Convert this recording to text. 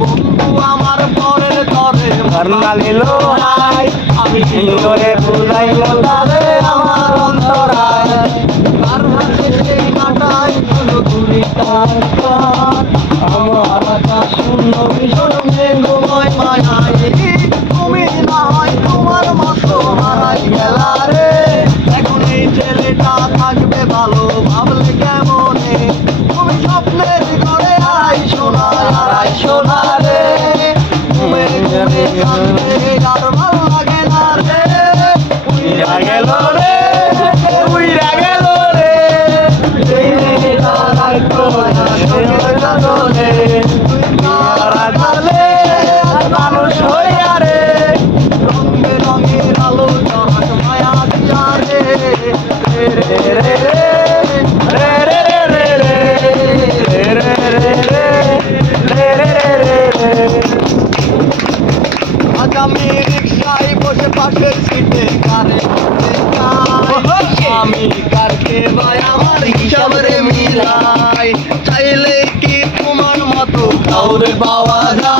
বন্ধু আমার পরের তরে ধর্ণা নিল হাই আমি কি করে বুঝাইব তারে আমার অন্তরায় কার হাতে সেই কাটাই হলো ঘুরি তার কার আমার আকাশ শূন্য ভীষণ মেঘময় মায়ায় তুমি না হয় তোমার মতো হারাই গেলা রে এখন এই ছেলেটা থাকবে ভালো ভাবলে কেমনে তুমি স্বপ্নের ঘরে আইসো না আর আইসো না রে ঘুমে ঘুমে কাঁদবে আর ভালো লাগে না রে উইরা গেল রে উইরা গেল রে সেই মেয়েটা রাখতো না সজলটা দোলে তুই তারা জালে আর মানুষ হইয়া রে রঙ বেরঙের আলো জহাক মায়া দিয়া রে রে রে রে রে রে রে রে রে রে রে রে রে রে আজ আমি রিক্সায় বসে পাশের সিটে কারে আমি কারকে ভাই আমার হিসাব রে মিলাই চাইলে কি তোমার মতো কাউরে পাওয়া যায়